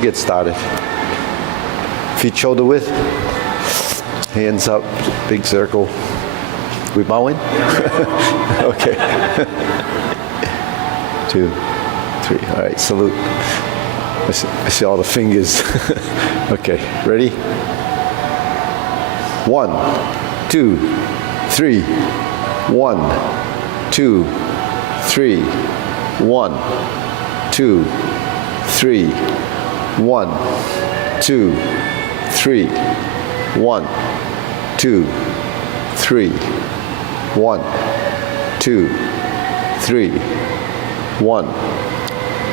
we'll get started. Feet shoulder width, hands up, big circle. We bowing? Okay. 2, 3. All right, salute. I see all the fingers. Okay, ready? 1, 2, 3. 1, 2, 3. 1, 2, 3. 1, 2, 3. 1, 2, 3. 1, 2, 3. 1,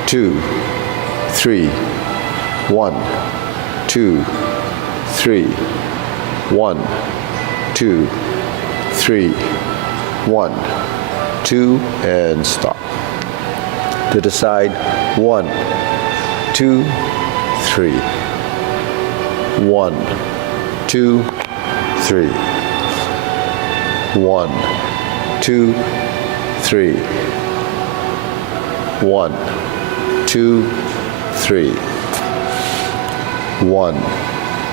2, 3. 1, 2, 3. 1, 2, 3. 1, 2, and stop. To the side. 1, 2, 3. 1, 2, 3. 1, 2, 3. 1, 2, 3. 1,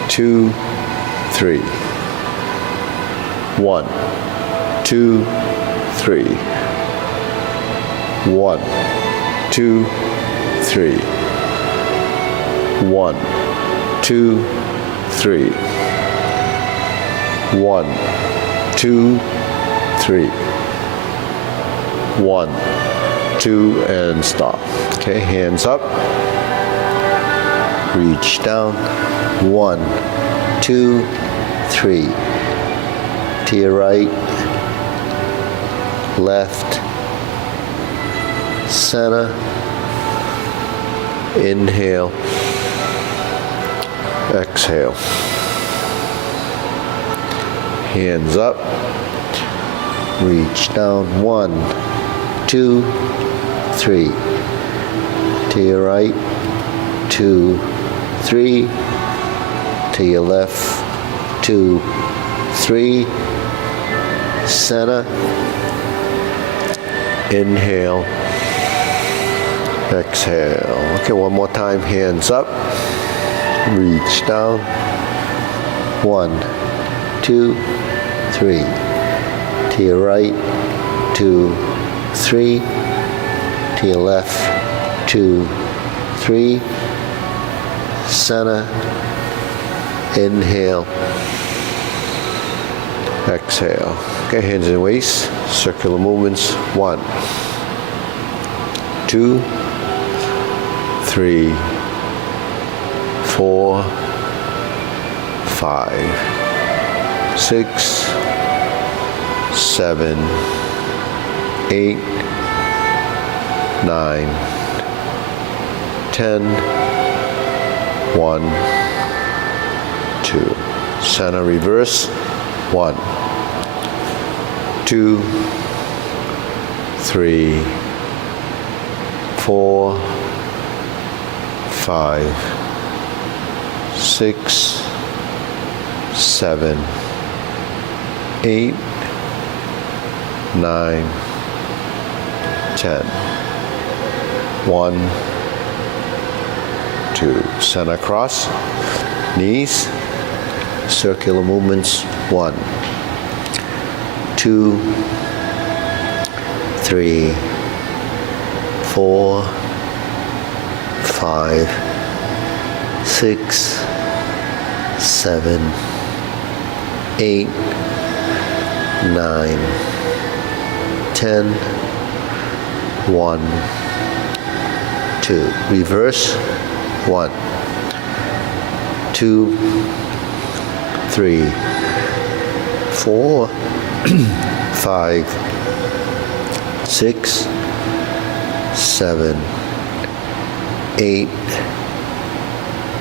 2, 3. 1, 2, 3. 1, 2, 3. 1, 2, 3. 1, 2, 3. 1, 2, and stop. Okay, hands up. Reach down. 1, 2, 3. To your right, left, center. Inhale. Exhale. Hands up. Reach down. 1, 2, 3. To your right. 2, 3. To your left. 2, 3. Center. Inhale. Exhale. Okay, one more time. Hands up. Reach down. 1, 2, 3. To your right. 2, 3. To your left. 2, 3. Center. Inhale. Exhale. Okay, hands and waist. Circular movements. 1, 2, 3, 4, 5, 6, 7, 8, 9, 10, 1, 2. Center reverse. 1, 2, 3, 4, 5, 6, 7, 8, 9, 10. 1, 2. Center cross. Knees. Circular movements. 1, 2, 3, 4, 5, 6, 7, 8, 9, 10. 1, 2. Reverse. 1, 2, 3, 4, 5, 6, 7, 8,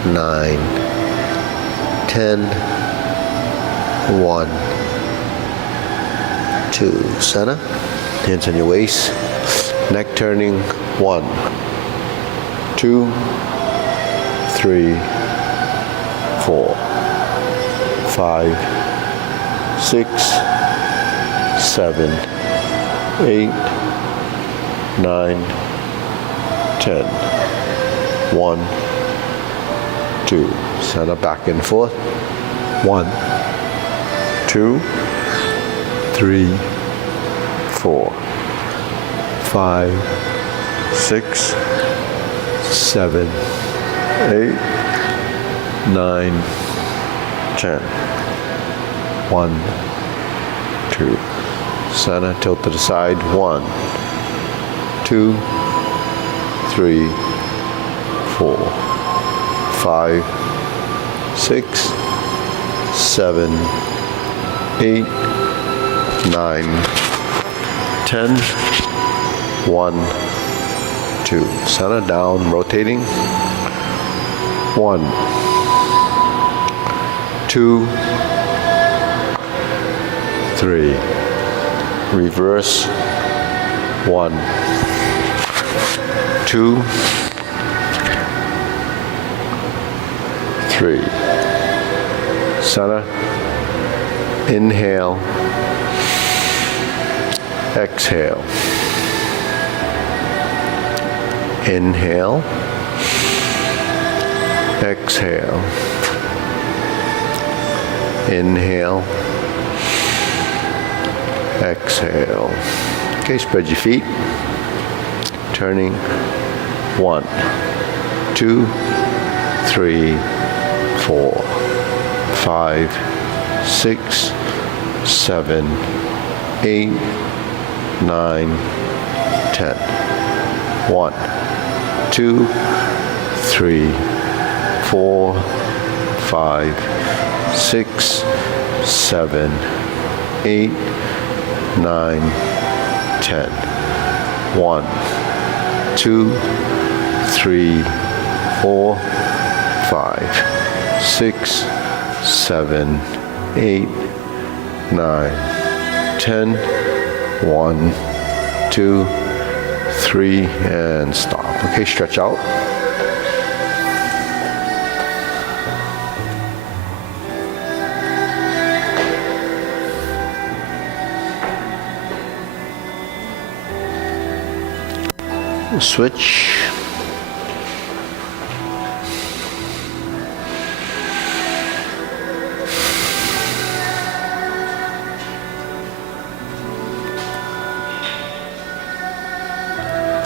9, 10. 1, 2. Center. Hands on your waist. Neck turning. 1, 2, 3, 4, 5, 6, 7, 8, 9, 10. 1, 2. Center back and forth. 1, 2, 3, 4, 5, 6, 7, 8, 9, 10. 1, 2. Center, tilt to the side. 1, 2, 3, 4, 5, 6, 7, 8, 9, 10. 1, 2. Center down, rotating. 1, 2, 3. Reverse. 1, 2, 3. Center. Inhale. Exhale. Inhale. Exhale. Inhale. Exhale. Okay, spread your feet. Turning. 1, 2, 3, 4, 5, 6, 7, 8, 9, 10. 1, 2, 3, 4, 5, 6, 7, 8, 9, 10. 1, 2, 3, 4, 5, 6, 7, 8, 9, 10. 1, 2, 3, and stop. Okay, stretch out. Switch.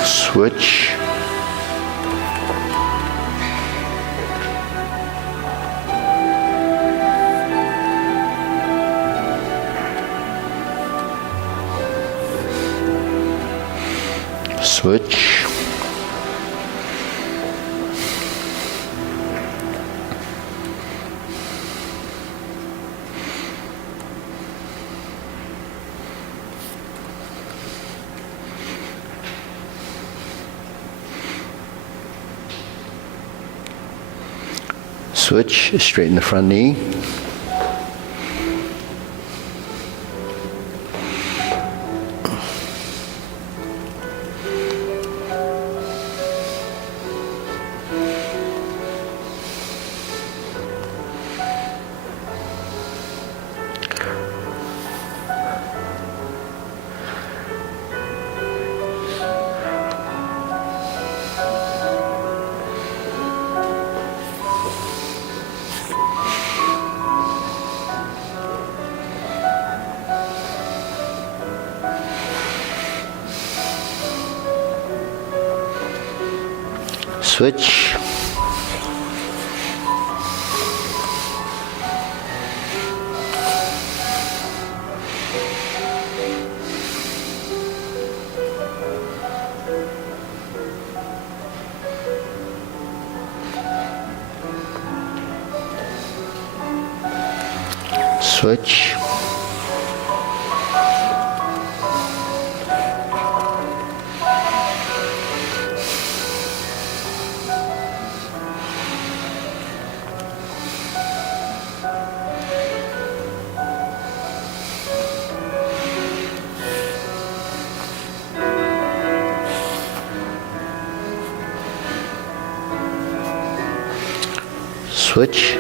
Switch. Switch. Switch, straighten the front knee. Switch. Switch. Switch.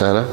center.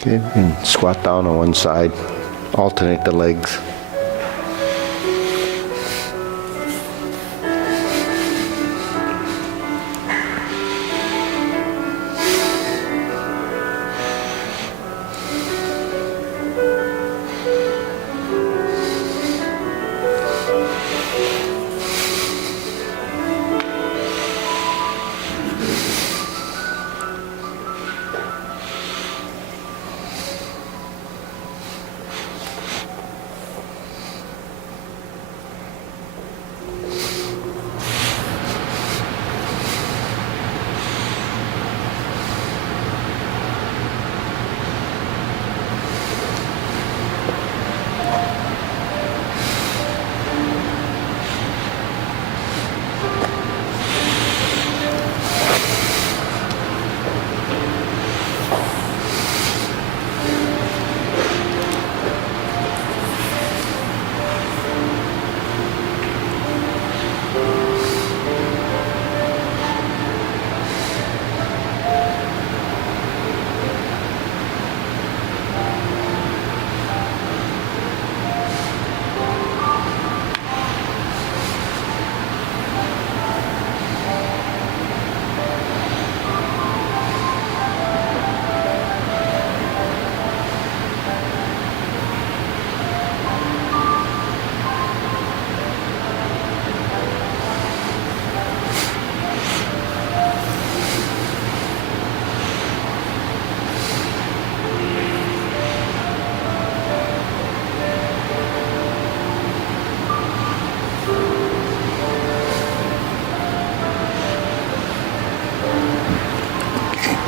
Okay, and squat down on one side, alternate the legs.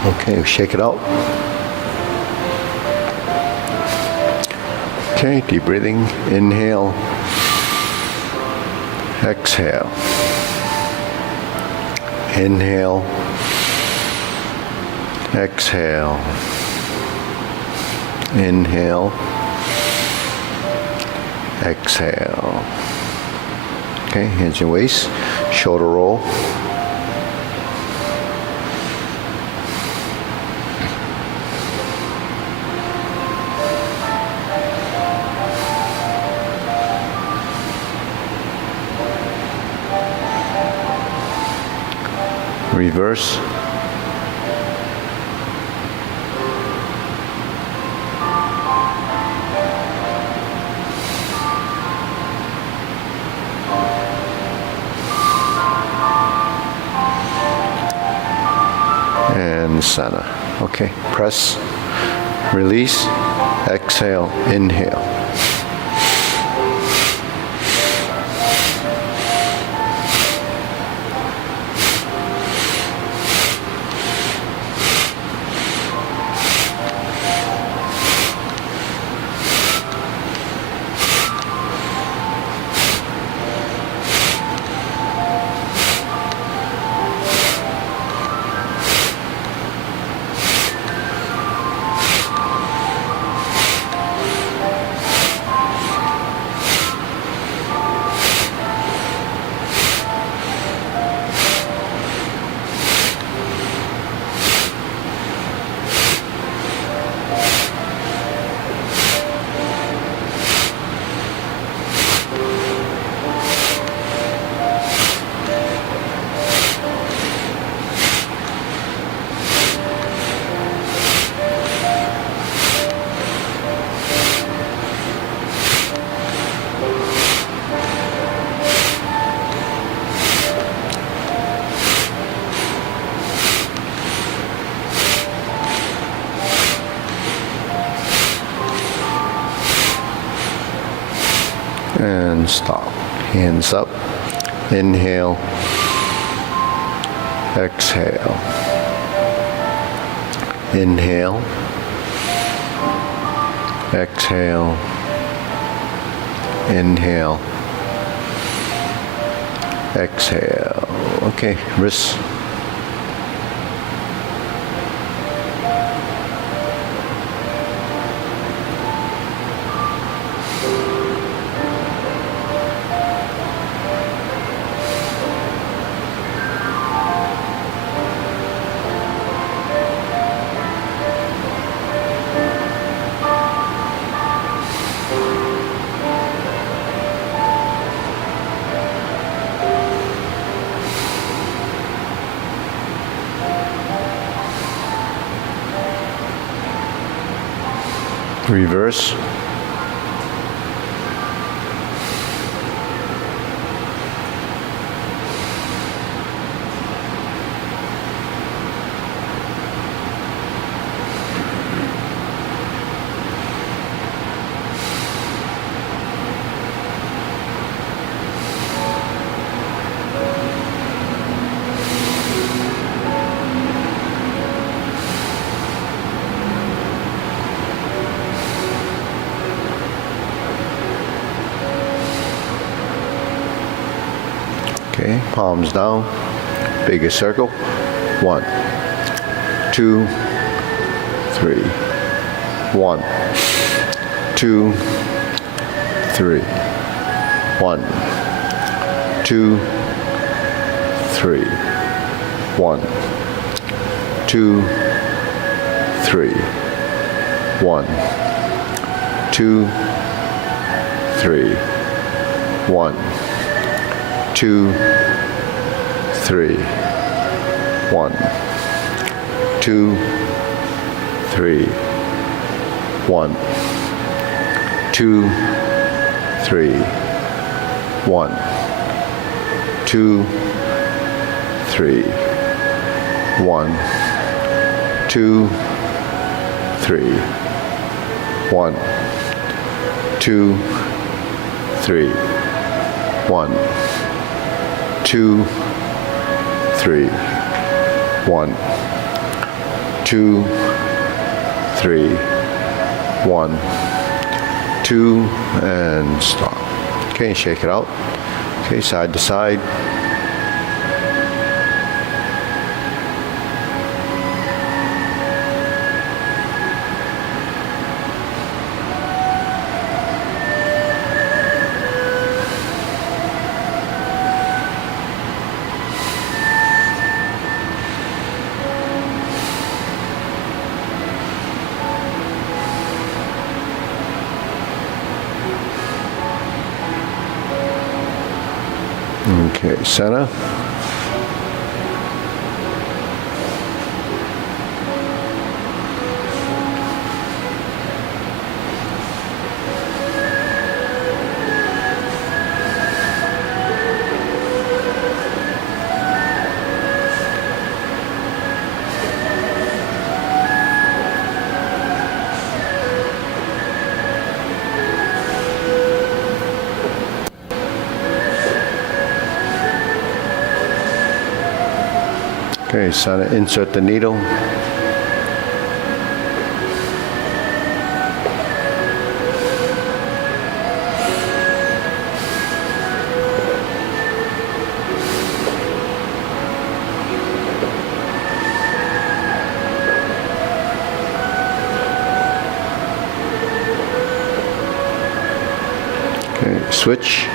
Okay, shake it out. Okay, deep breathing. Inhale. Exhale. Inhale. Exhale. Inhale. Exhale. Okay, hands in waist. Shoulder roll. Reverse. And center. Okay, press, release, exhale, inhale. and stop. Hands up. Inhale. Exhale. Inhale. Exhale. Inhale. Exhale. Okay, wrists. Reverse. Okay, palms down, bigger circle. 1, 2, 3. 1, 2, 3. 1, 2, 3. 1, 2, 3. 1, 2, 3. 1, 2, 3. 1, 2, 3. 1, 2, 3. 1, 2, 3. 1, 2, 3. 1, 2, 3. 1, 2, 3. 1, 2, 3. 1, 2, and stop. Okay, shake it out. Okay, side to side. Okay, center. Okay, center, insert the needle. Okay, switch.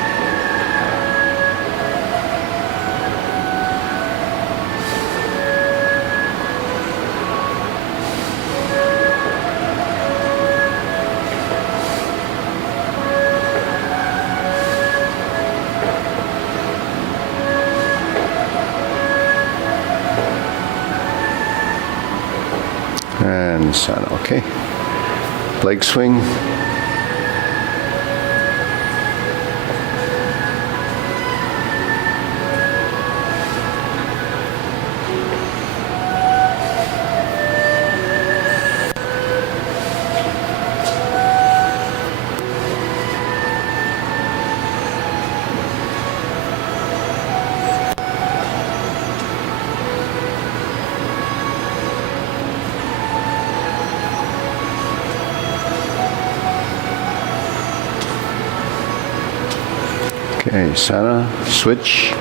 And center, okay. Leg swing. Okay, center, switch.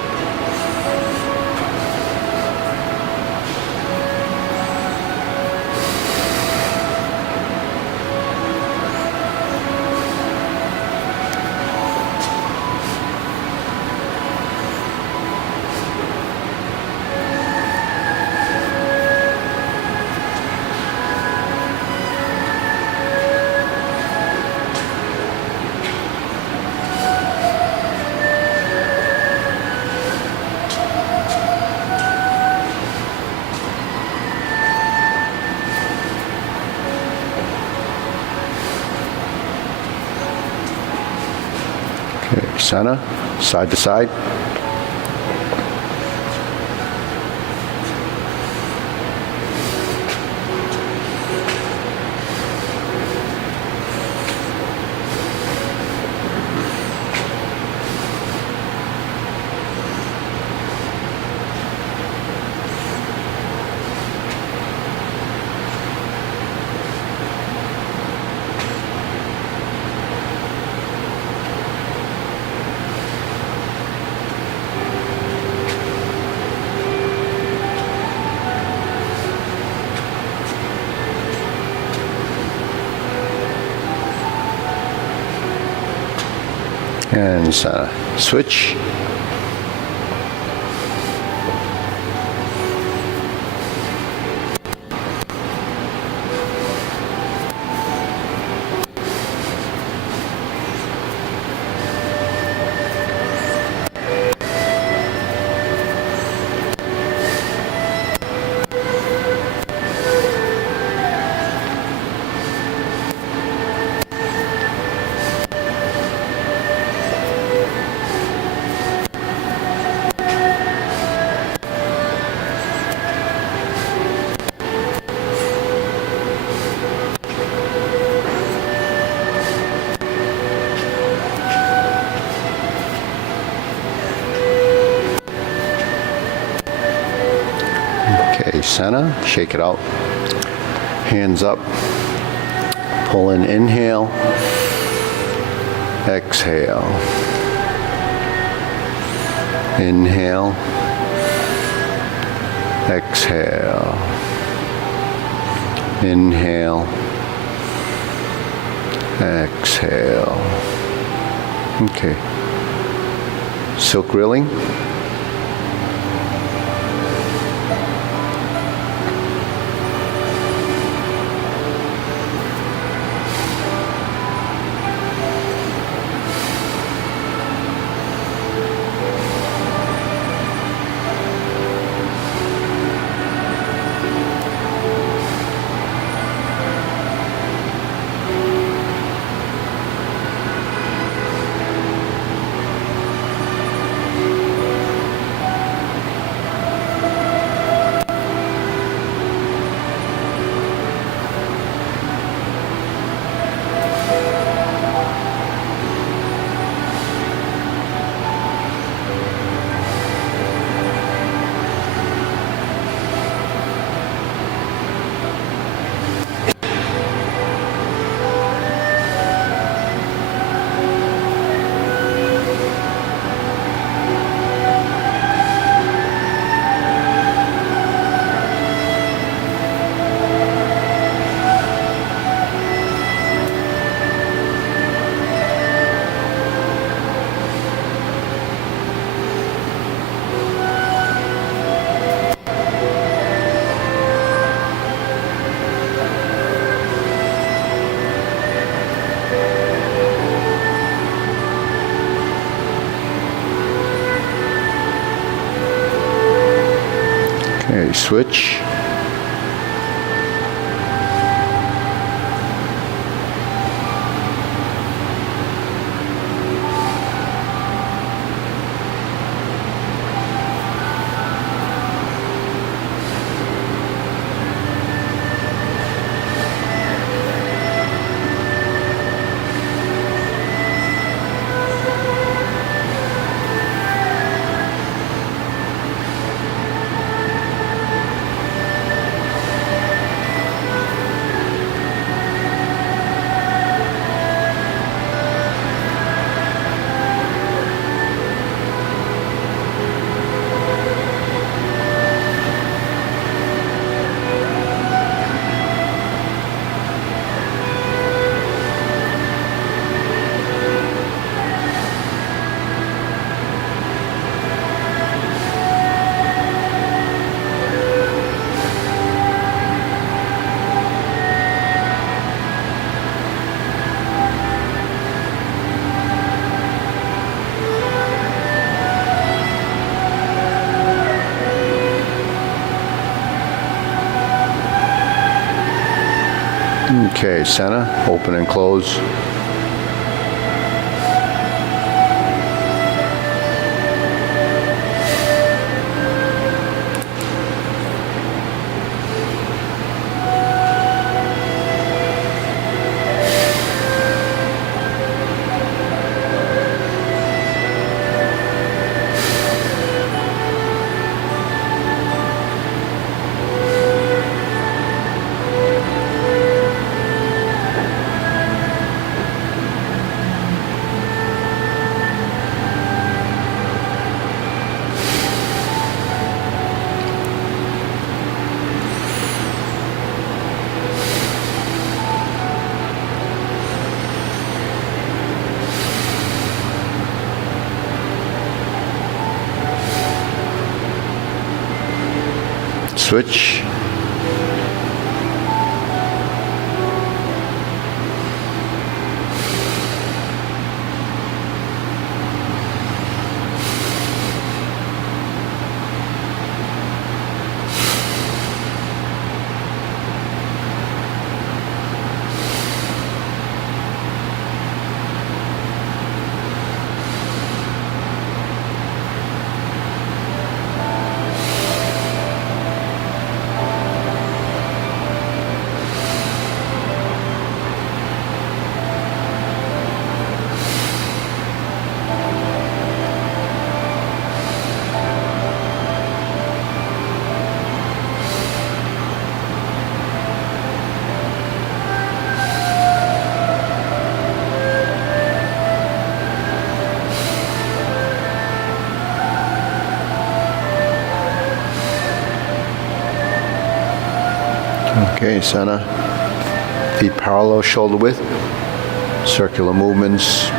Okay, center, side to side. And center, switch. Okay, center, shake it out. Hands up. Pull in, inhale. Exhale. Inhale. Exhale. Inhale. Exhale. Okay. Silk grilling. Okay, switch. Okay, center, open and close. Switch. Okay, center. Feet parallel, shoulder width. Circular movements.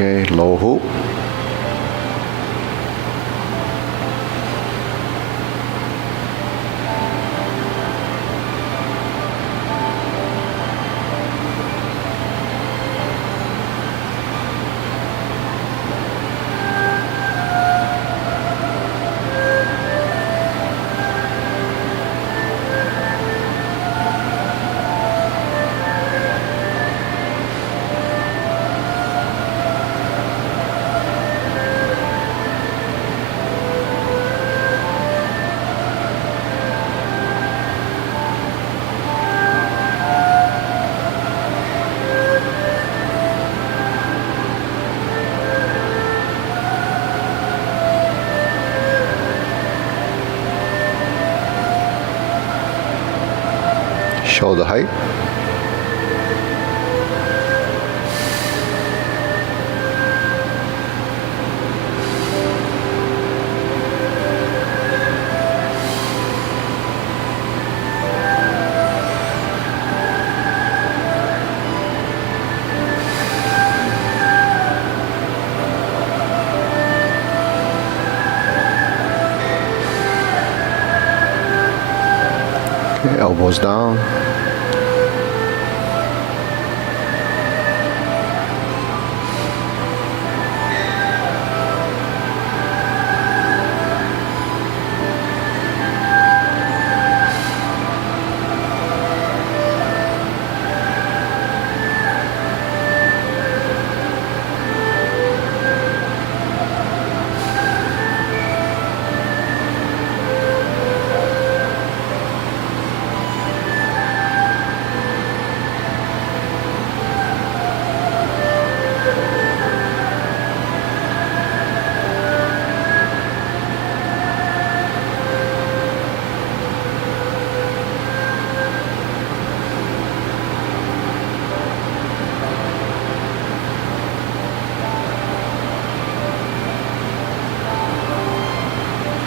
Okay, low hook. Shoulder height. Elbows down.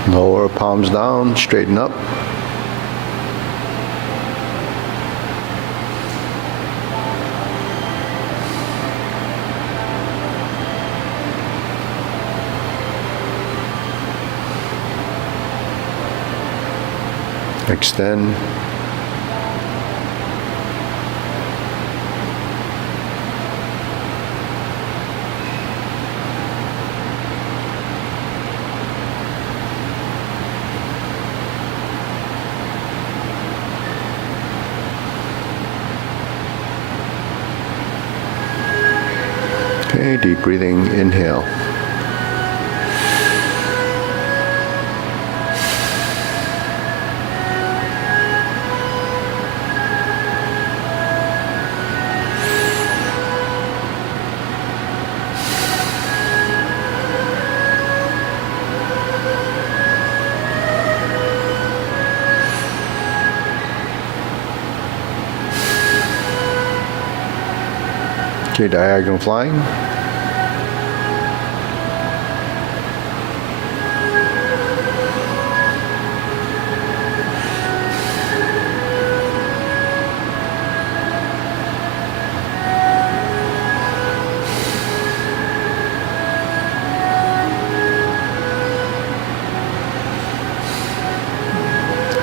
Lower palms down, straighten up. Extend. Okay, deep breathing, inhale. Okay, diagonal flying.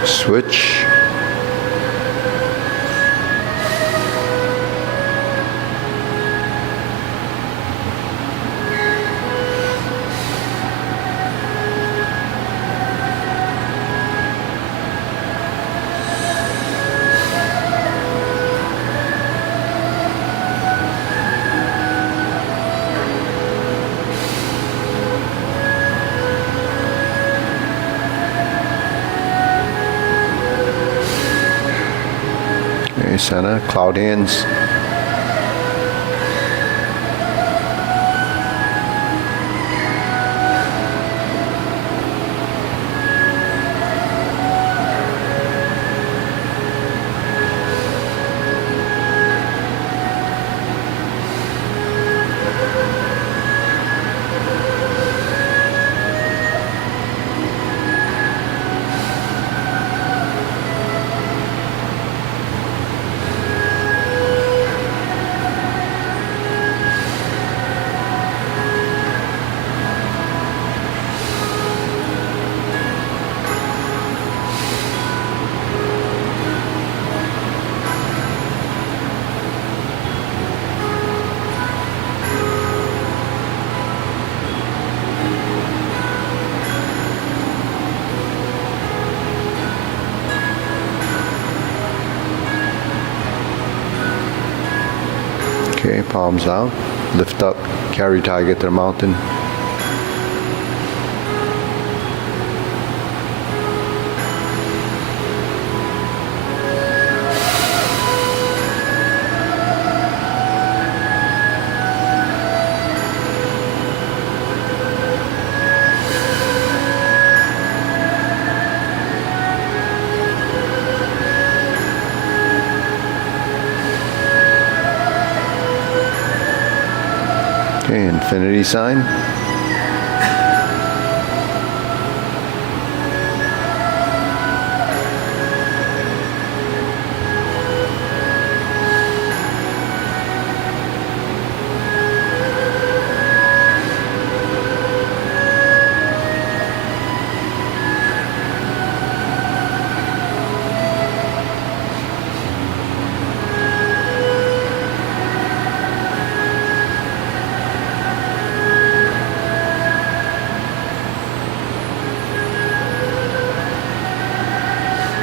Switch. Okay, center, cloud hands. Okay, palms down, lift up, carry tiger to the mountain. Okay, infinity sign.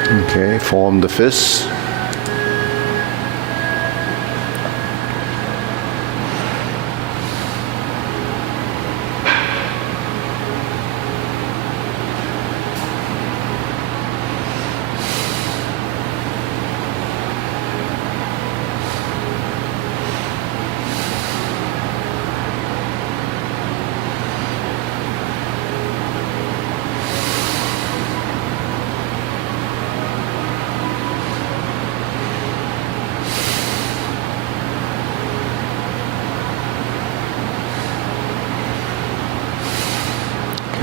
Okay, form the fists.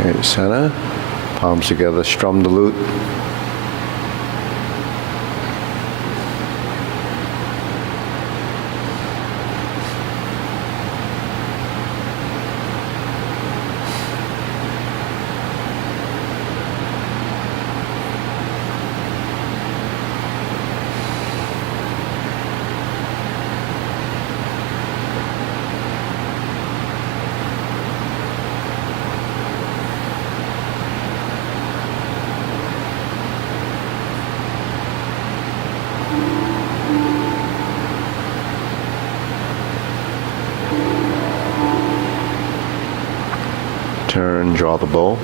Okay, center, palms together, strum the lute. Turn, draw the bow.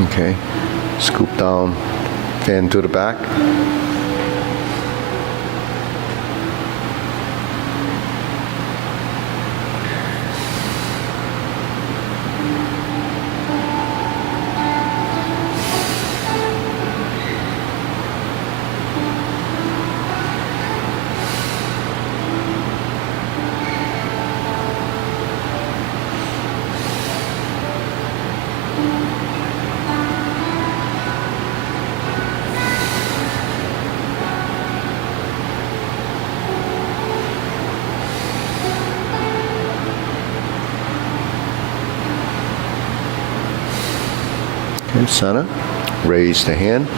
Okay, scoop down, fan to the back. Okay, center, raise the hand.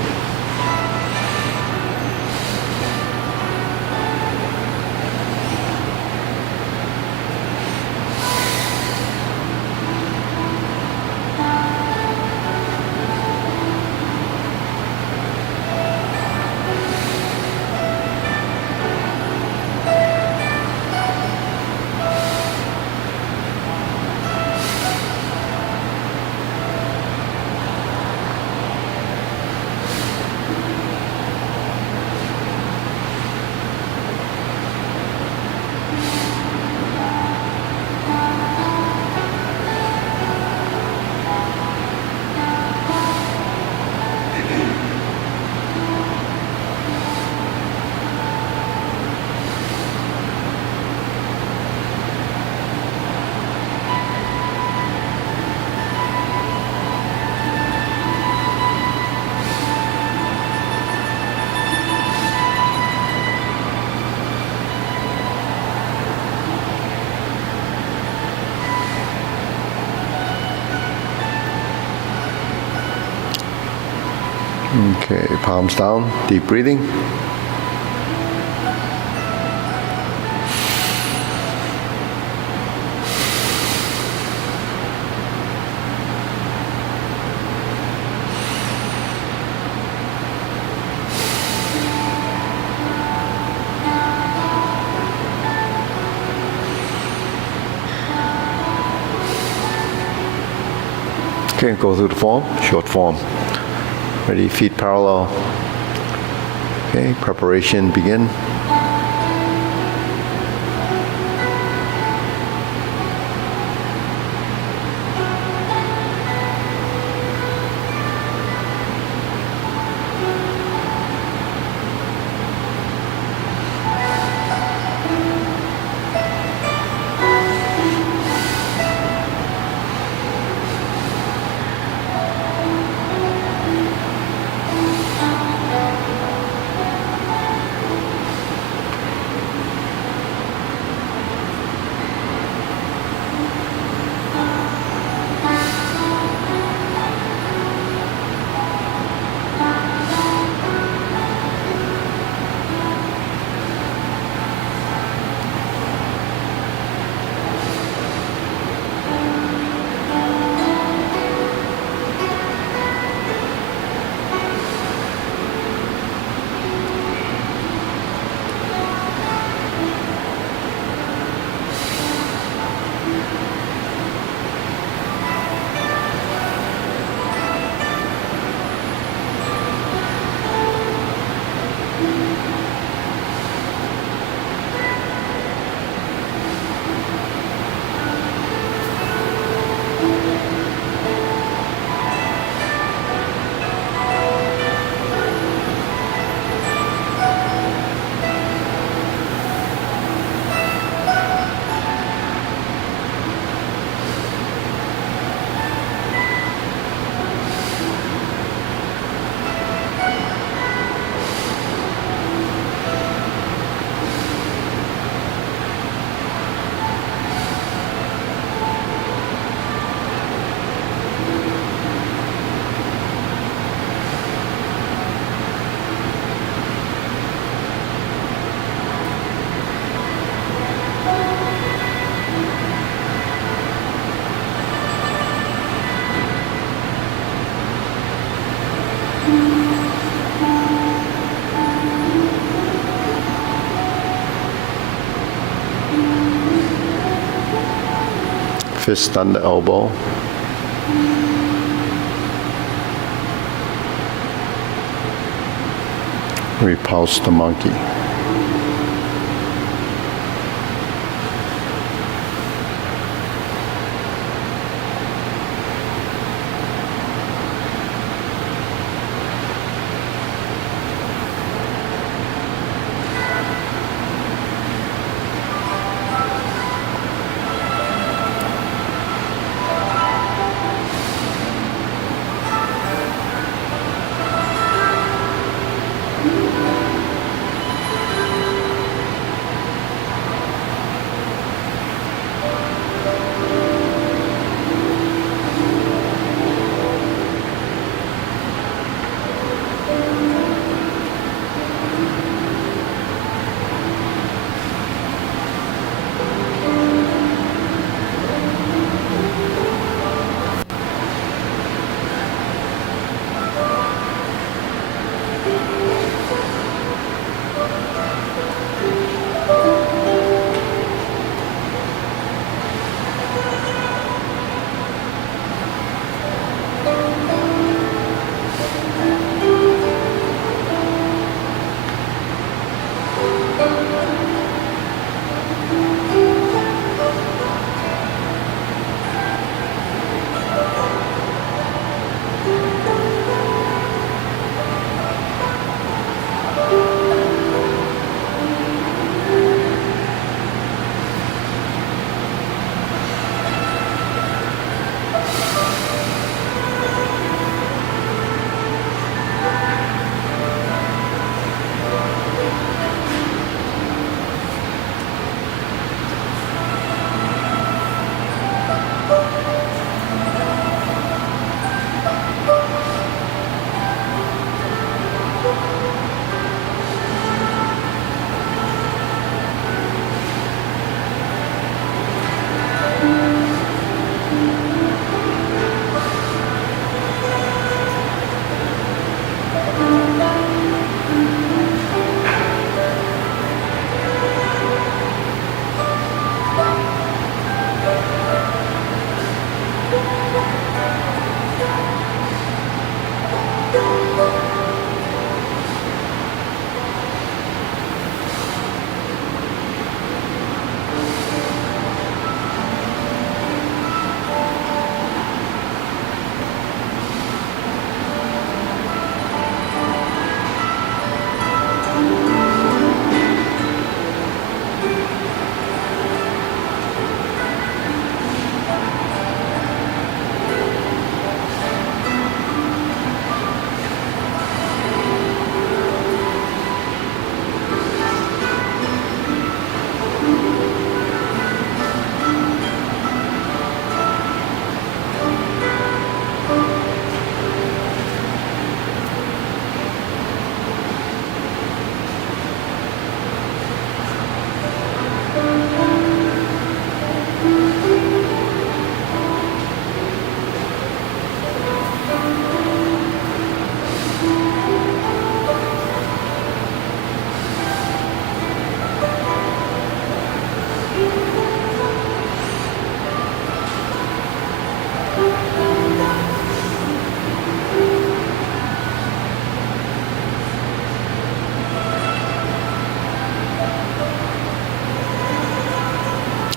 Okay, palms down, deep breathing. Okay, go through the form, short form. Ready, feet parallel. Okay, preparation, begin. Fist on the elbow. Repulse the monkey.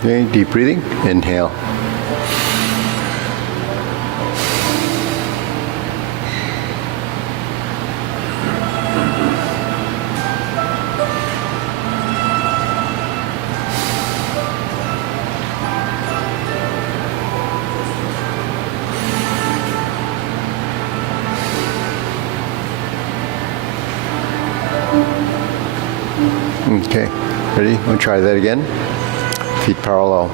Okay, deep breathing. Inhale. Okay, ready? We'll try that again. Feet parallel.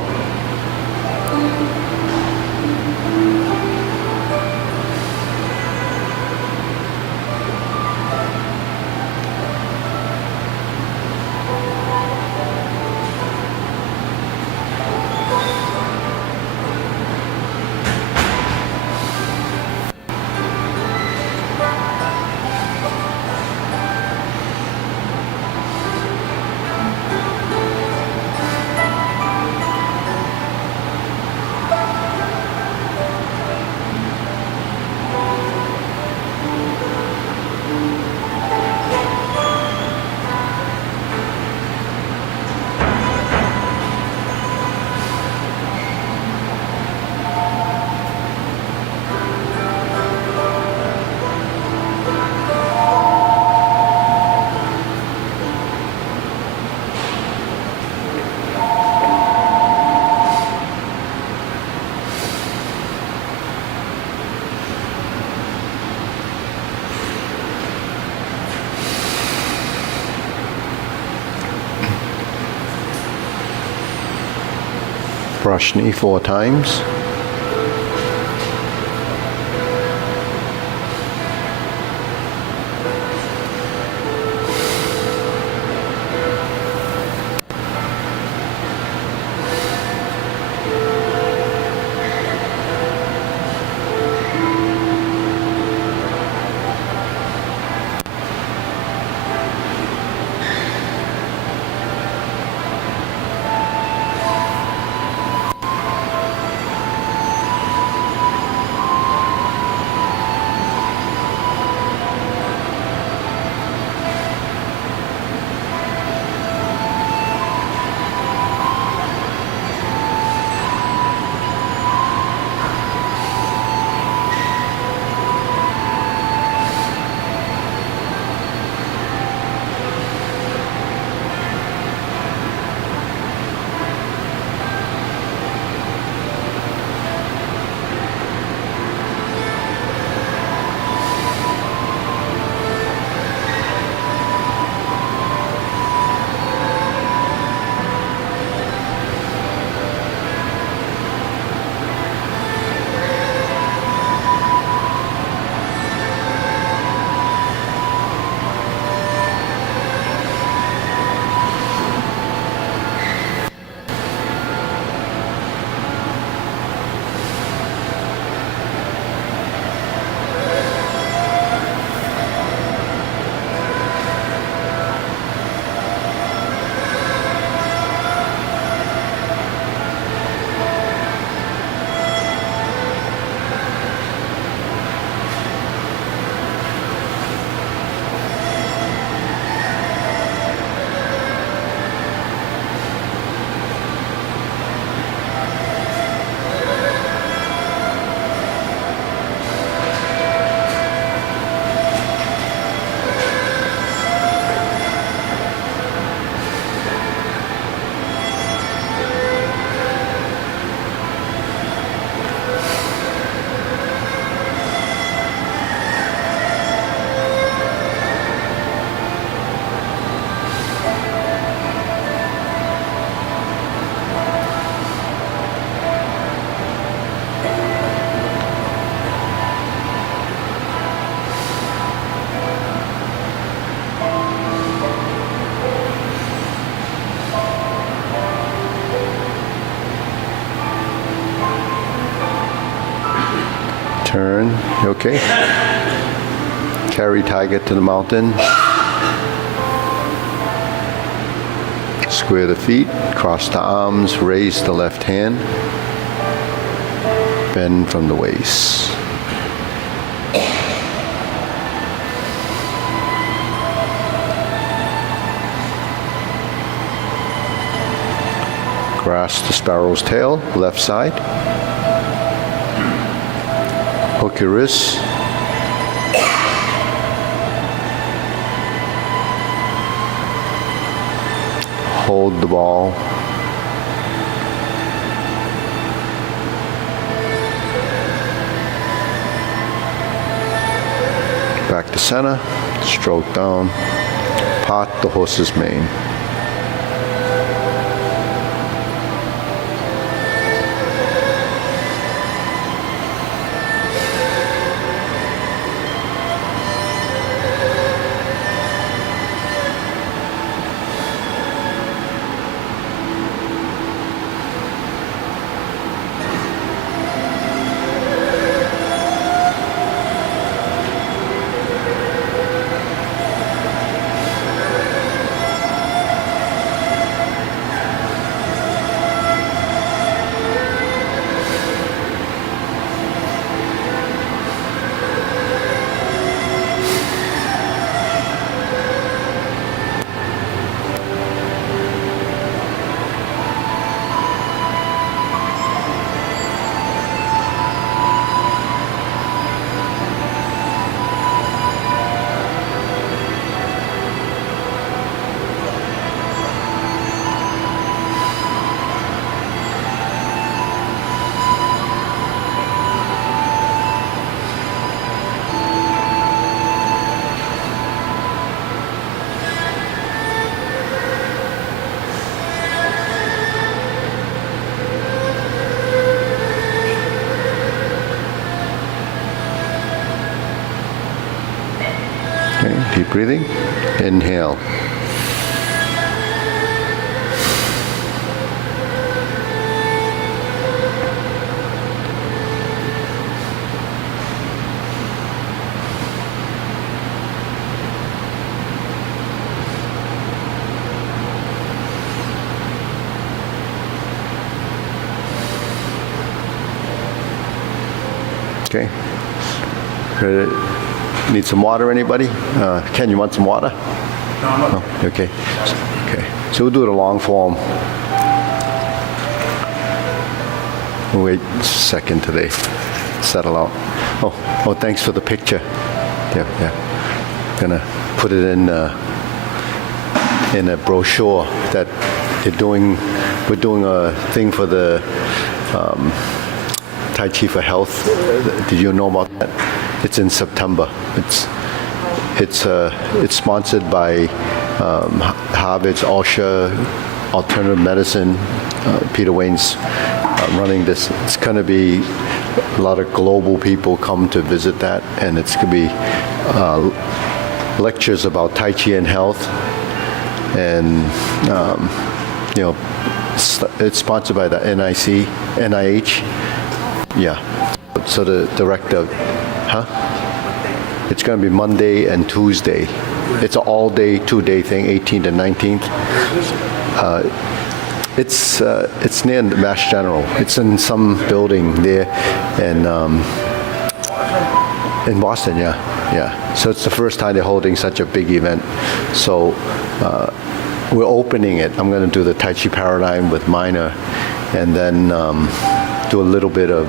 Brush knee 4 times. Turn. You okay? Carry tiger to the mountain. Square the feet, cross the arms, raise the left hand. Bend from the waist. grasp the sparrow's tail, left side. Hook your wrists. Hold the ball. Back to center, stroke down, part the horse's mane. Okay, deep breathing. Inhale. Okay. Need some water, anybody? Ken, you want some water? No, I'm not. No? Okay. Okay. So we'll do it a long form. We'll wait a second till they settle out. Oh, thanks for the picture. Yeah. Gonna put it in a brochure that they're doing. We're doing a thing for the Tai Chi for Health. Did you know about that? It's in September. It's sponsored by Harvard's Osher Alternative Medicine. Peter Wayne's running this. It's going to be a lot of global people come to visit that, and it's going to be lectures about Tai Chi and health, and it's sponsored by the NIH. Yeah. So the director. It's going to be Monday and Tuesday. It's an all-day, two-day thing, 18th and 19th. It's near Mass General. It's in some building there, and in Boston, yeah. So it's the first time they're holding such a big event. So we're opening it. I'm going to do the Tai Chi Paradigm with minor, and then do a little bit of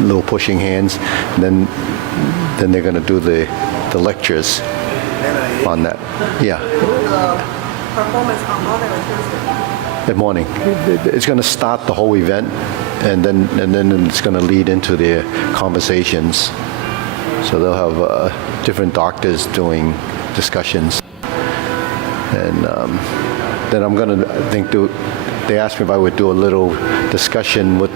little pushing hands. Then they're going to do the lectures on that. Yeah. Performance on Monday or Tuesday? The morning. It's going to start the whole event, and then it's going to lead into their conversations. So they'll have different doctors doing discussions, and then I'm going to they asked me if I would do a little discussion with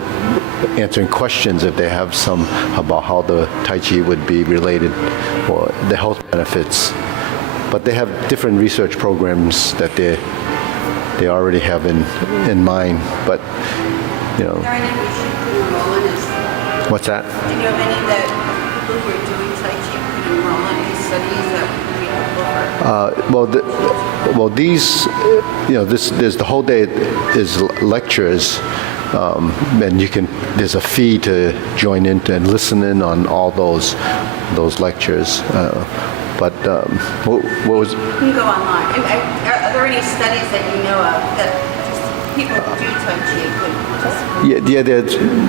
answering questions if they have some about how the Tai Chi would be related or the health benefits. But they have different research programs that they already have in mind. But Are there any we should enroll in? what's that? Do you know of any that people who are doing Tai Chi could enroll in these studies that would be helpful for? These, there's the whole day is lectures, and there's a fee to join in and listen in on all those lectures. What was? You can go online. Are there any studies that you know of that people who do Tai Chi could participate. Yeah,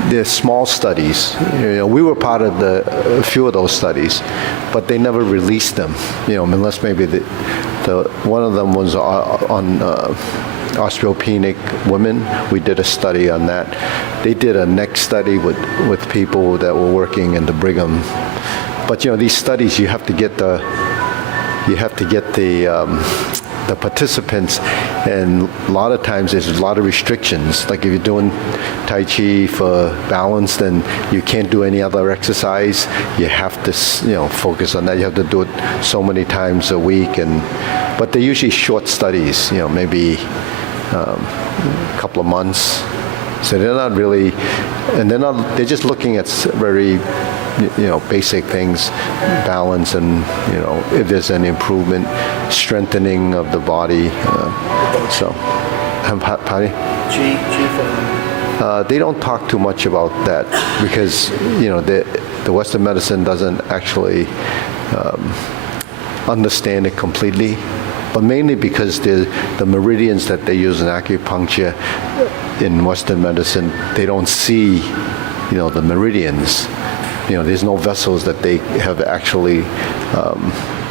they're small studies. We were part of a few of those studies, but they never released them. Unless maybe one of them was on osteopenic women. We did a study on that. They did a neck study with people that were working in the Brigham. But these studies, you have to get the participants, and a lot of times there's a lot of restrictions. Like if you're doing Tai Chi for balance, then you can't do any other exercise. You have to, focus on that. You have to do it so many times a week, but they're usually short studies. Maybe a couple of months. So they're not really, and they're just looking at very basic things, balance, and if there's any improvement, strengthening of the body. Patty? They don't talk too much about that because the Western medicine doesn't actually understand it completely, but mainly because the meridians that they use in acupuncture in Western medicine, they don't see the meridians. There's no vessels that they have actually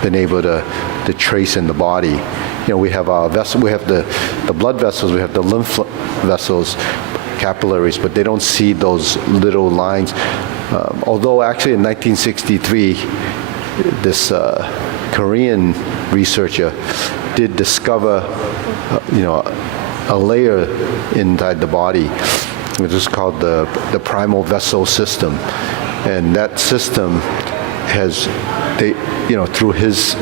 been able to trace in the body. We have our vessel, we have the blood vessels, we have the lymph vessels, capillaries, but they don't see those little lines. Although actually in 1963, this Korean researcher did discover, a layer inside the body, which is called the primal vessel system. And that system has, through his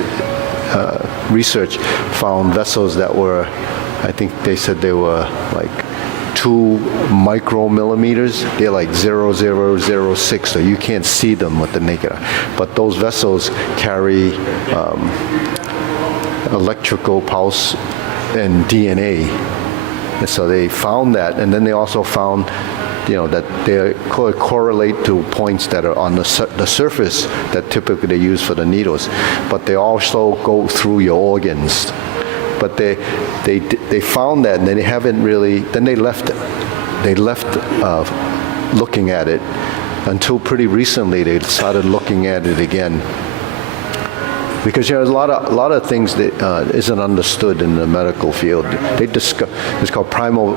research, found vessels that were, I think they said they were like 2 micromillimeters. They're like 0.006, so you can't see them with the naked eye. But those vessels carry electrical pulse and DNA. And so they found that, and then they also found that they correlate to points that are on the surface that typically they use for the needles, but they also go through your organs. But they found that, and then they haven't really. Then they left looking at it until pretty recently. They started looking at it again. Because there's a lot of things that isn't understood in the medical field. It's called primal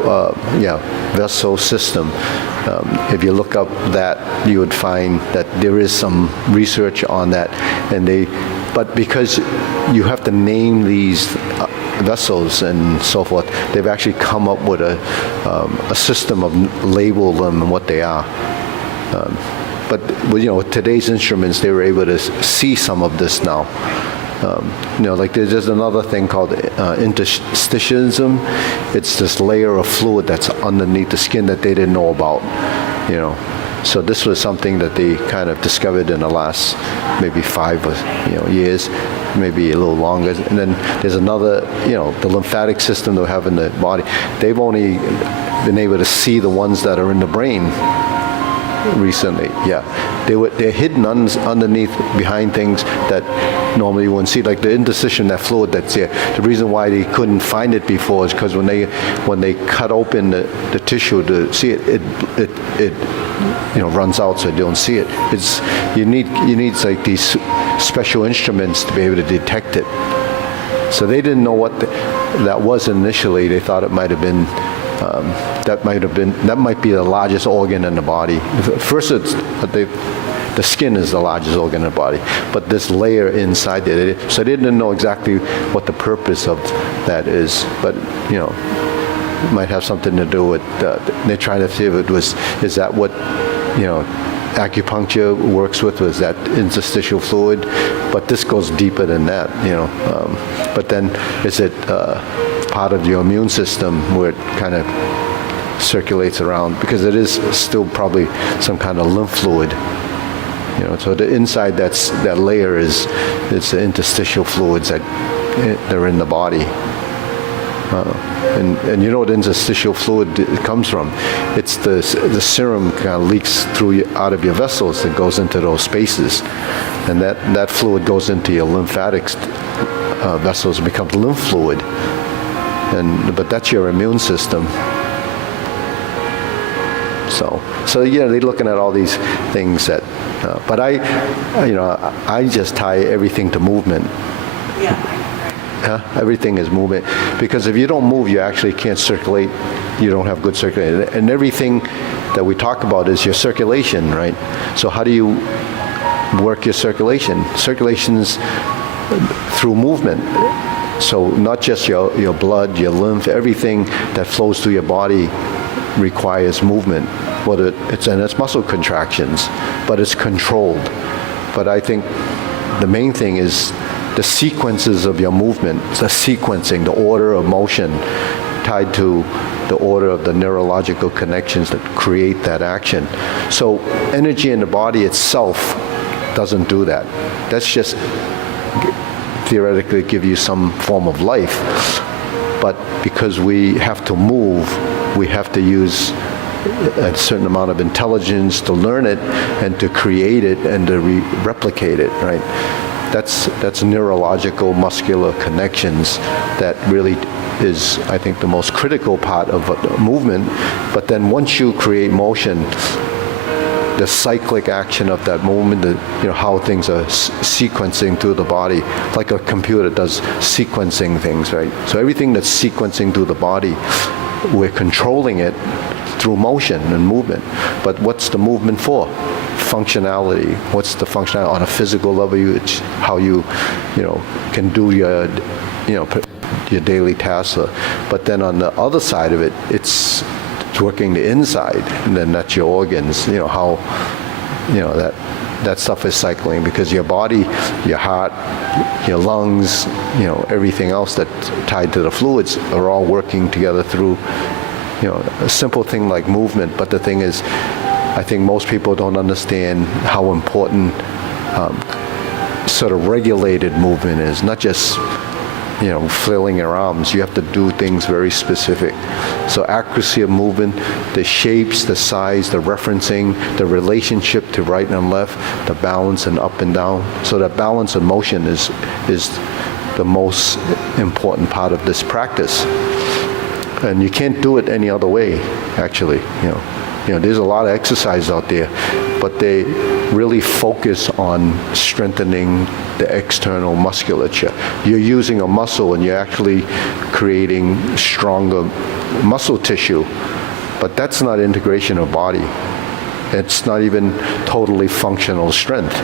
vessel system. If you look up that, you would find that there is some research on that, but because you have to name these vessels and so forth, they've actually come up with a system of label them and what they are. But with today's instruments, they were able to see some of this now. Like there's another thing called interstitialism. It's this layer of fluid that's underneath the skin that they didn't know about. So this was something that they kind of discovered in the last maybe 5 years, maybe a little longer. And then there's another, the lymphatic system they have in the body. They've only been able to see the ones that are in the brain recently. They're hidden underneath behind things that normally you wouldn't see, like the interstitium, that fluid that's there. The reason why they couldn't find it before is because when they cut open the tissue to see it, it runs out, so you don't see it. You need like these special instruments to be able to detect it. So they didn't know what that was initially. They thought it might have been. That might be the largest organ in the body. First, the skin is the largest organ in the body, but this layer inside there, so they didn't know exactly what the purpose of that is. But it might have something to do with. They're trying to see if is that what acupuncture works with, was that interstitial fluid, but this goes deeper than that. But then is it part of your immune system where it kind of circulates around, because it is still probably some kind of lymph fluid. So the inside that layer it's the interstitial fluids that they're in the body. And you know what interstitial fluid comes from? It's the serum kind of leaks out of your vessels and goes into those spaces, and that fluid goes into your lymphatic vessels and becomes lymph fluid. But that's your immune system. So yeah, they're looking at all these things that, but I just tie everything to movement. Yeah. Everything is movement, because if you don't move, you actually can't circulate. You don't have good circulation, and everything that we talk about is your circulation, right? So how do you work your circulation? Circulation's through movement. So not just your blood, your lymph, everything that flows through your body requires movement. Whether it's muscle contractions, but it's controlled. But I think the main thing is the sequences of your movement, the sequencing, the order of motion tied to the order of the neurological connections that create that action. So energy in the body itself doesn't do that. That's just theoretically give you some form of life. But because we have to move, we have to use a certain amount of intelligence to learn it and to create it and to replicate it, right? That's neurological muscular connections that really is, I think, the most critical part of movement. But then once you create motion, the cyclic action of that movement, how things are sequencing through the body, like a computer does sequencing things, right? So everything that's sequencing through the body, we're controlling it through motion and movement. But what's the movement for? Functionality. What's the functionality on a physical level? It's how you can do your daily tasks. But then on the other side of it, it's working the inside, and then that's your organs. How that stuff is cycling, because your body, your heart, your lungs, everything else that's tied to the fluids are all working together through a simple thing like movement. But the thing is, I think most people don't understand how important sort of regulated movement is. Not just flailing your arms. You have to do things very specific. So accuracy of movement, the shapes, the size, the referencing, the relationship to right and left, the balance and up and down. So that balance and motion is the most important part of this practice. And you can't do it any other way, actually. There's a lot of exercises out there, but they really focus on strengthening the external musculature. You're using a muscle and you're actually creating stronger muscle tissue, but that's not integration of body. It's not even totally functional strength.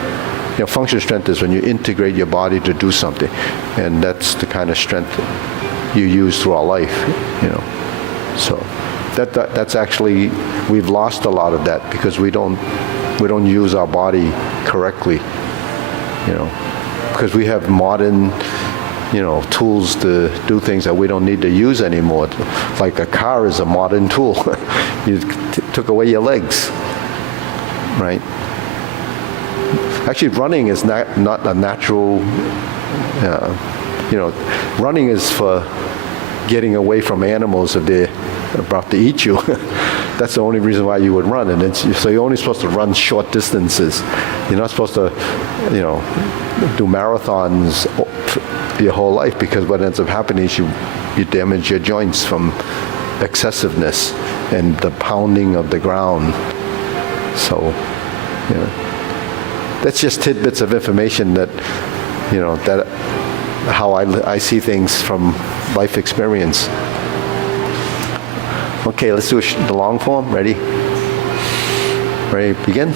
Functional strength is when you integrate your body to do something, and that's the kind of strength you use through our life. So that's actually, we've lost a lot of that because we don't use our body correctly, because we have modern tools to do things that we don't need to use anymore. Like a car is a modern tool. You took away your legs, right? Actually, running is not a natural, running is for getting away from animals if they're about to eat you. That's the only reason why you would run. And so you're only supposed to run short distances. You're not supposed to, do marathons your whole life, because what ends up happening is you damage your joints from excessiveness and the pounding of the ground. So, that's just tidbits of information that, that how I see things from life experience. Okay, let's do the long form. Ready? Ready, begin?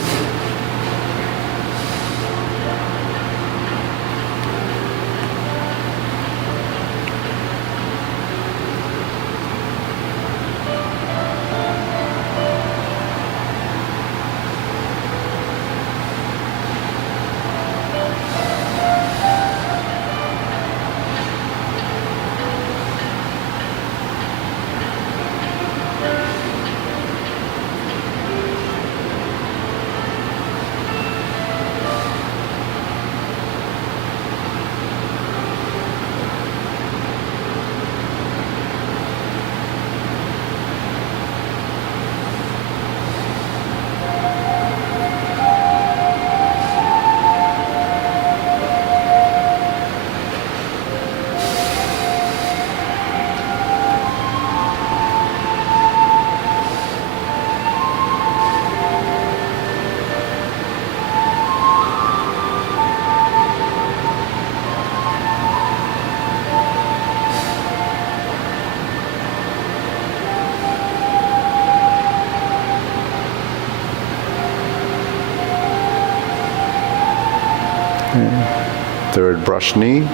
Third brush knee.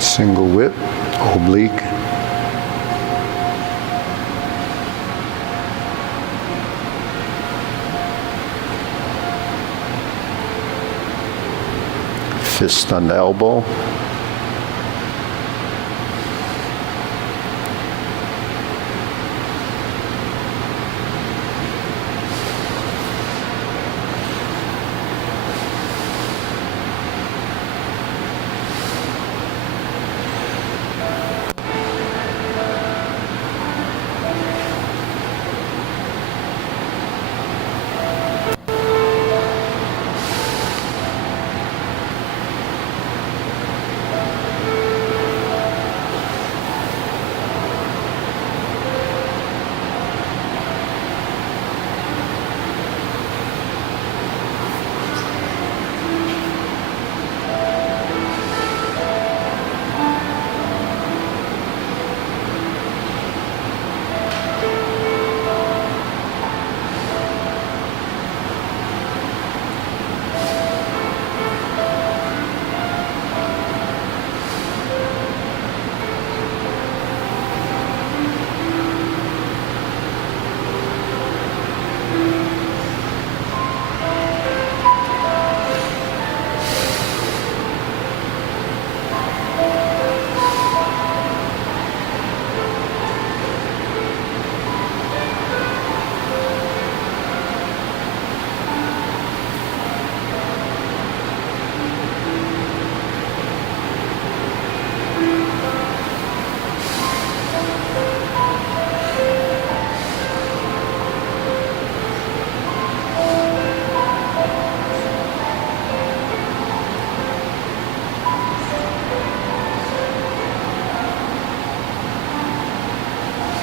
Single whip, oblique. Fist on the elbow.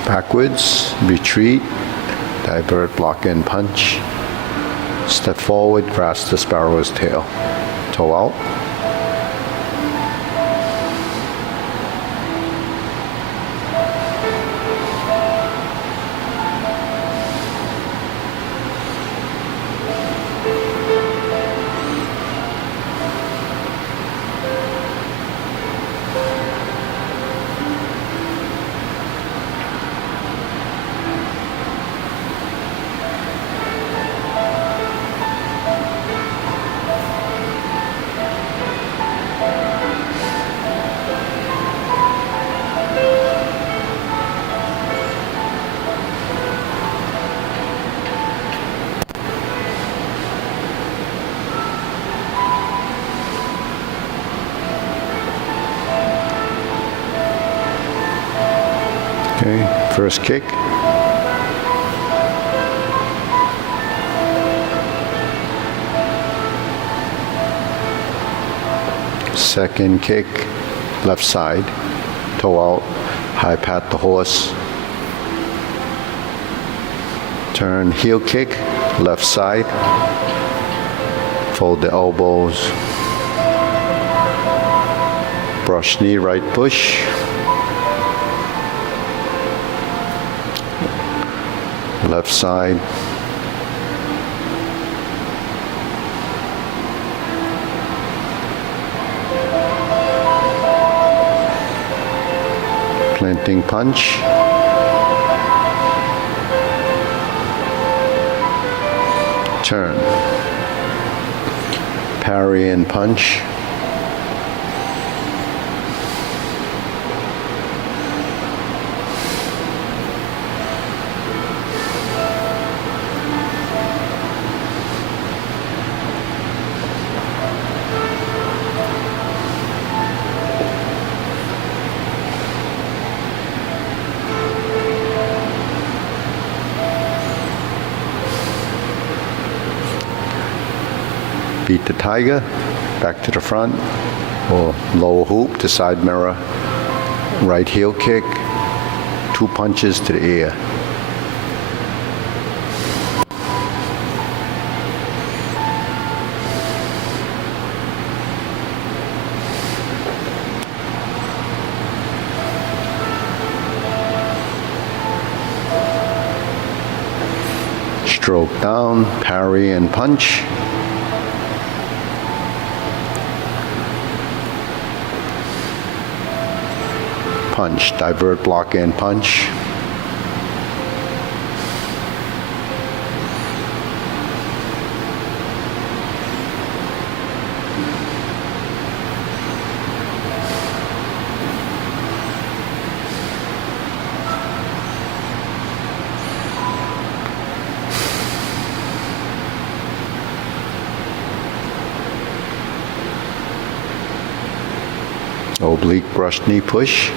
Backwards, retreat, divert, block and punch. Step forward, grasp the sparrow's tail. Toe out. Okay, first kick. Second kick, left side, toe out, high pat the horse. Turn heel kick, left side, fold the elbows. Brush knee, right push. Left side. Planting punch. Turn. Parry and punch. Beat the tiger, back to the front, or lower hoop to side mirror, right heel kick, 2 punches to the ear. Stroke down, parry and punch. Punch, divert, block, and punch. Oblique brush knee push.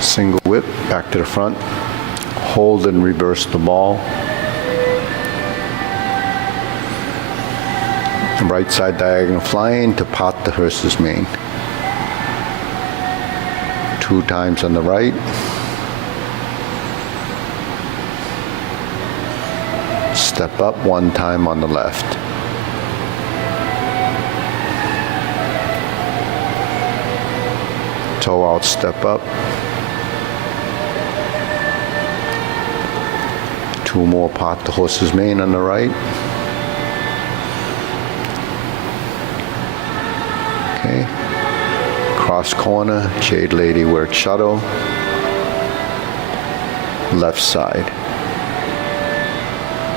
Single whip, back to the front. Hold and reverse the ball. Right side diagonal flying to pot the horse's mane. 2 times on the right. Step up 1 time on the left. Toe out, step up. 2 more pot the horse's mane on the right. Okay. Cross corner, Jade Lady work shuttle. Left side.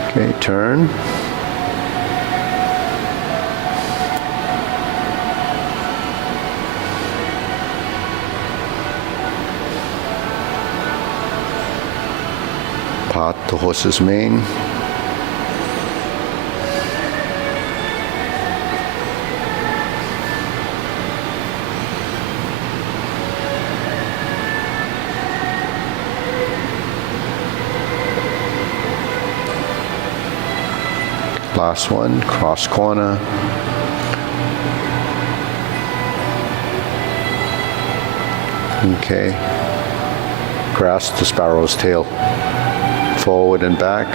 Okay, turn. Pot the horse's mane. Last one, cross corner. Okay. Grasp the sparrow's tail. Forward and back.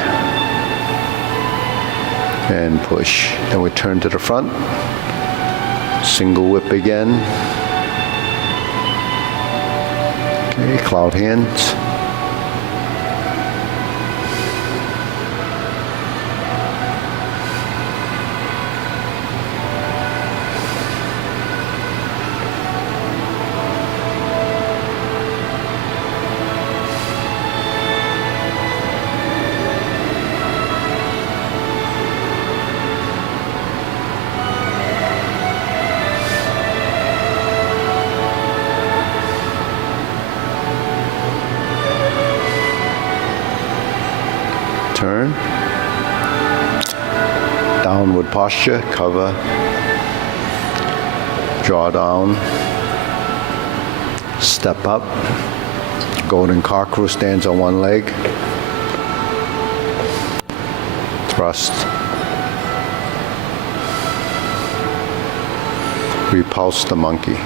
And push. Then we turn to the front. Single whip again. Okay, cloud hands. Turn. Downward posture, cover. Draw down. Step up. Golden cockroach stands on one leg. Thrust. Repulse the monkey.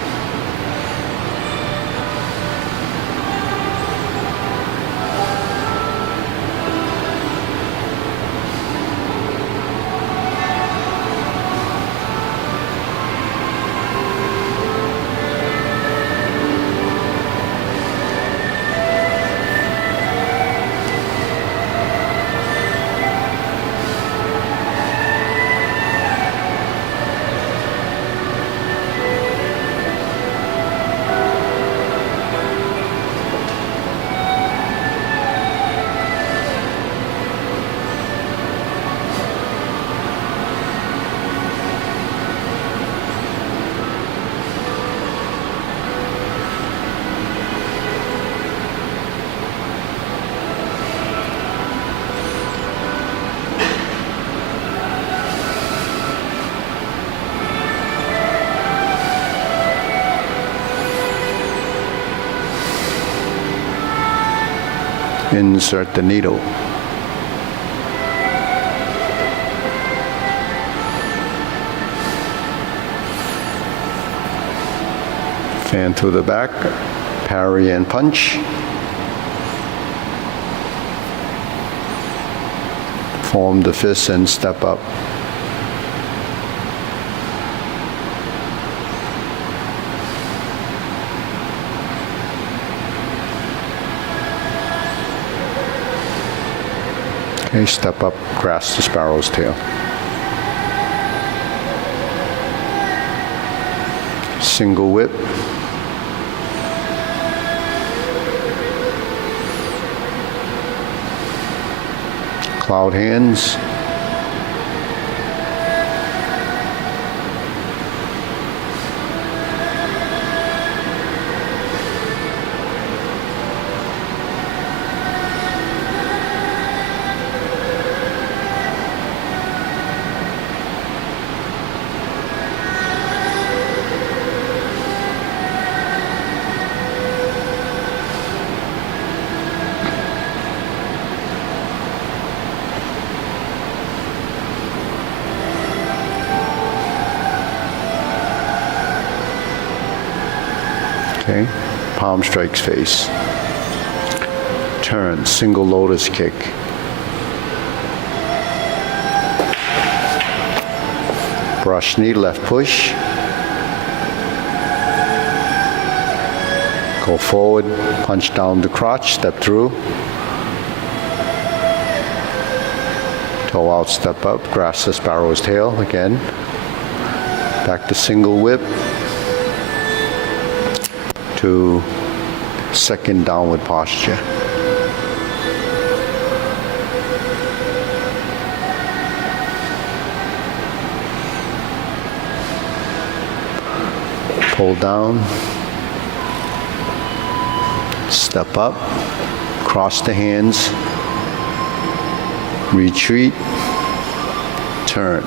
Insert the needle. Fan through the back, parry and punch. Form the fist and step up. Okay, step up, grasp the sparrow's tail. Single whip. Cloud hands. Okay, palm strikes face. Turn, single lotus kick. Brush knee, left push. Go forward, punch down the crotch, step through. Toe out, step up, grasp the sparrow's tail again. Back to single whip. To second downward posture. Pull down, step up, cross the hands, retreat, turn,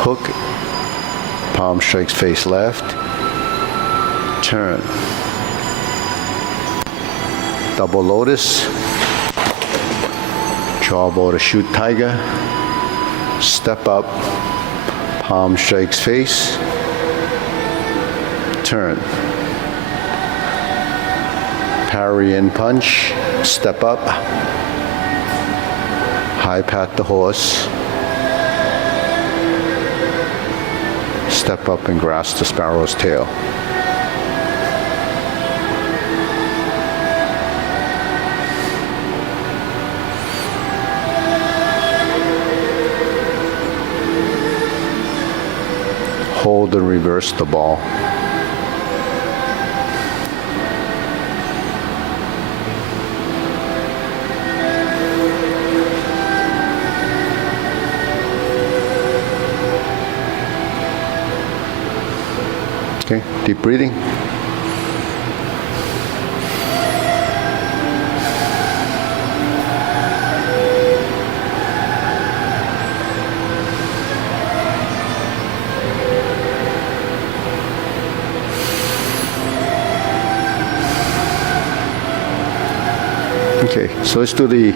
hook, palm strikes face left, turn, double lotus, jawbone to shoot tiger, step up, palm strikes face, turn, parry and punch, step up, high pat the horse, step up and grasp the sparrow's tail. Hold and reverse the ball. Okay, deep breathing. Okay, so let's do the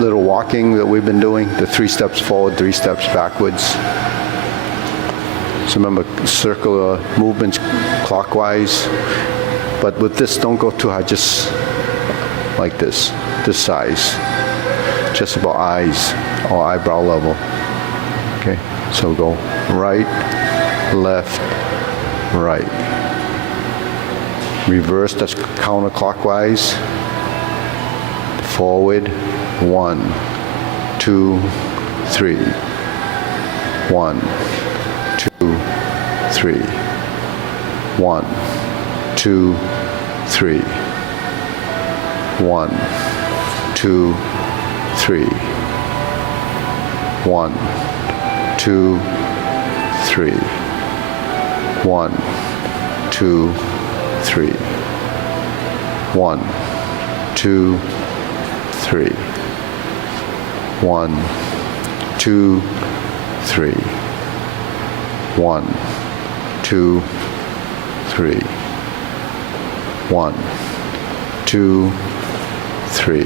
little walking that we've been doing, the 3 steps forward, 3 steps backwards. So remember, circular movements clockwise, but with this, don't go too high, just like this size, just about eyes or eyebrow level. Okay, so go right, left, right. Reverse, that's counterclockwise. Forward, 1, 2, 3. 1, 2, 3. 1, 2, 3. 1, 2, 3. 1, 2, 3. 1, 2, 3. 1, 2, 3. 1, 2, 3. 1, 2, 3. 1, 2, 3.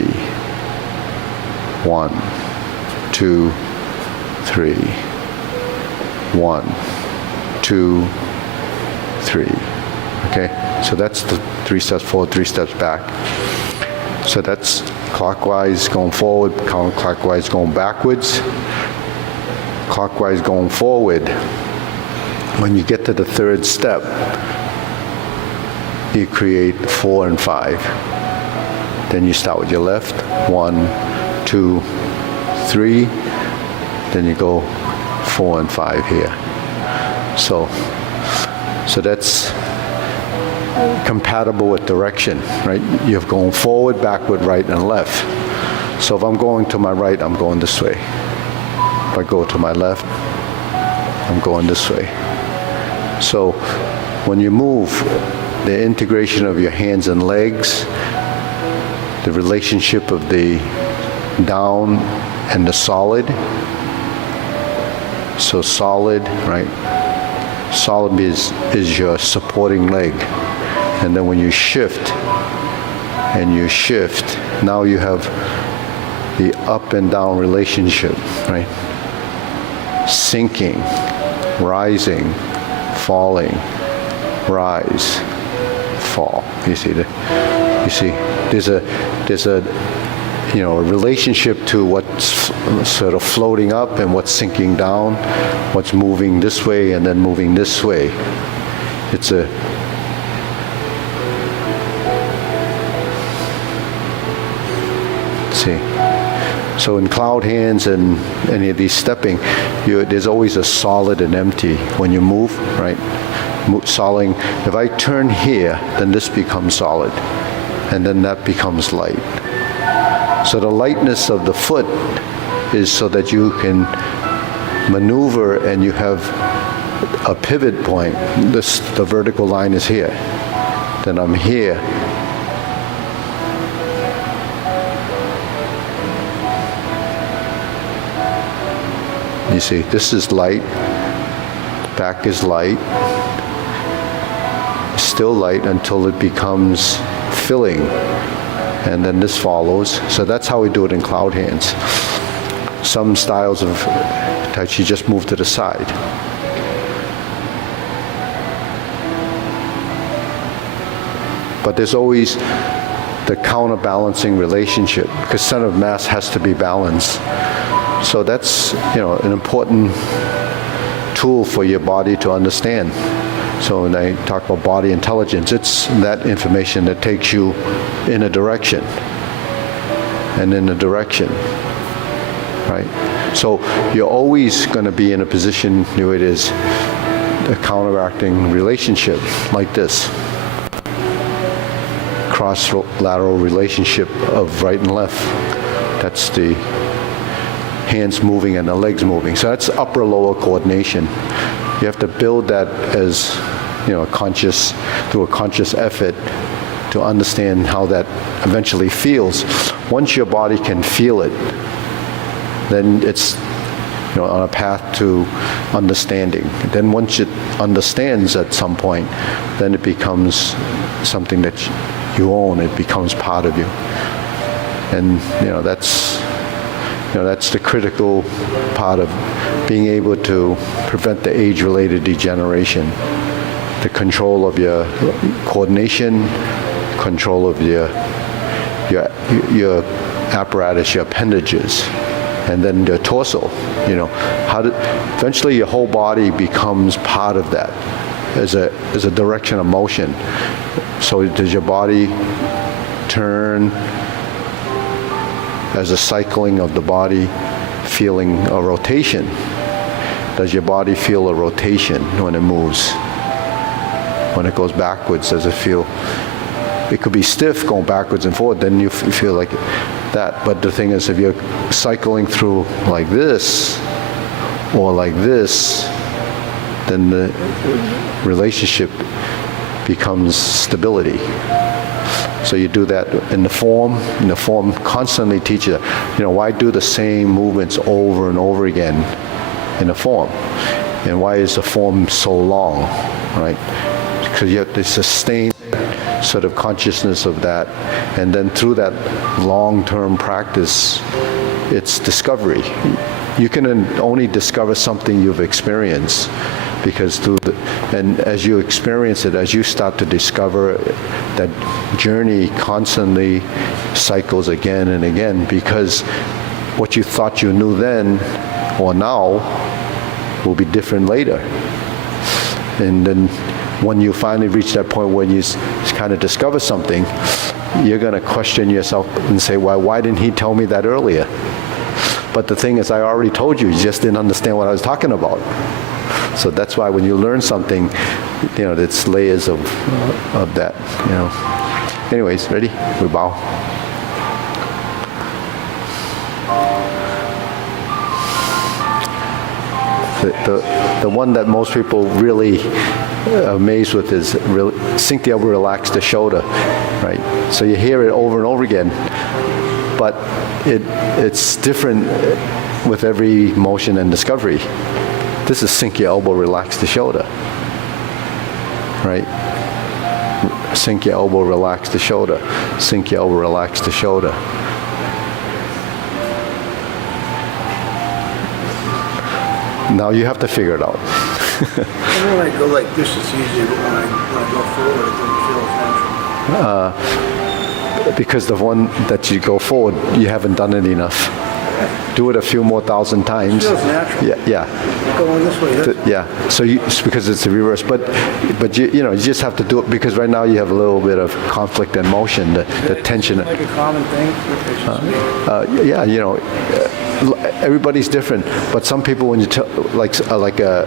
1, 2, 3. 1, 2, 3. Okay, so that's the 3 steps forward, 3 steps back. So that's clockwise going forward, counterclockwise going backwards, clockwise going forward. When you get to the 3rd step, you create 4 and 5. Then you start with your left, 1, 2, 3. Then you go 4 and 5 here. So that's compatible with direction, right? You're going forward, backward, right, and left. So if I'm going to my right, I'm going this way. If I go to my left, I'm going this way. So when you move, the integration of your hands and legs, the relationship of the down and the solid. So solid, right? Solid is your supporting leg. And then when you shift, now you have the up and down relationship, right? Sinking, rising, falling, rise, fall. You see there's a a relationship to what's sort of floating up and what's sinking down, what's moving this way and then moving this way. It's a So in cloud hands and any of these stepping, there's always a solid and empty when you move, right? Solid. If I turn here, then this becomes solid, and then that becomes light. So the lightness of the foot is so that you can maneuver and you have a pivot point. The vertical line is here. Then I'm here. You see, this is light, back is light, still light until it becomes filling, and then this follows. So that's how we do it in cloud hands. Some styles of Tai Chi just move to the side. But there's always the counterbalancing relationship, because center of mass has to be balanced. So that's, an important tool for your body to understand. So when I talk about body intelligence, it's that information that takes you in a direction and in a direction, right? So you're always going to be in a position where it is a counteracting relationship like this. Cross-lateral relationship of right and left. That's the hands moving and the legs moving. So that's upper-lower coordination. You have to build that as, through a conscious effort to understand how that eventually feels. Once your body can feel it, then it's, on a path to understanding. Then once it understands at some point, then it becomes something that you own. It becomes part of you. And that's the critical part of being able to prevent the age-related degeneration. The control of your coordination, control of your apparatus, your appendages, and then the torso. Eventually your whole body becomes part of that as a direction of motion. So does your body turn as a cycling of the body, feeling a rotation? Does your body feel a rotation when it moves? When it goes backwards, does it feel? It could be stiff going backwards and forward, then you feel like that. But the thing is, if you're cycling through like this or like this, then the relationship becomes stability. So you do that in the form. And the form constantly teaches, why do the same movements over and over again in the form? And why is the form so long, right? Because you have to sustain sort of consciousness of that, and then through that long-term practice, it's discovery. You can only discover something you've experienced, because and as you experience it, as you start to discover, that journey constantly cycles again and again, because what you thought you knew then or now will be different later. And then when you finally reach that point where you kind of discover something, you're going to question yourself and say, why didn't he tell me that earlier? But the thing is, I already told you, you just didn't understand what I was talking about. So that's why when you learn something, it's layers of that, Anyways, ready? We bow. The one that most people really amazed with is really sink the elbow, relax the shoulder, right? So you hear it over and over again, but it's different with every motion and discovery. This is sink your elbow, relax the shoulder, right? Sink your elbow, relax the shoulder. Sink your elbow, relax the shoulder. Now you have to figure it out. When I go like this, it's easy, but when I go forward, it doesn't feel as natural. Because the one that you go forward, you haven't done it enough. Do it a few more thousand times. It feels natural. Yeah. Going this way, Yeah. So it's because it's the reverse, but you just have to do it, because right now you have a little bit of conflict and motion, the tension. like a common thing. Yeah. Everybody's different, but some people, when you tell, like a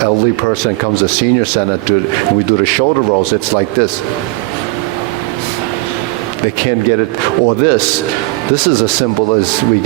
elderly person comes to senior center and we do the shoulder rolls, it's like this. They can't get it, or this. This is as simple as we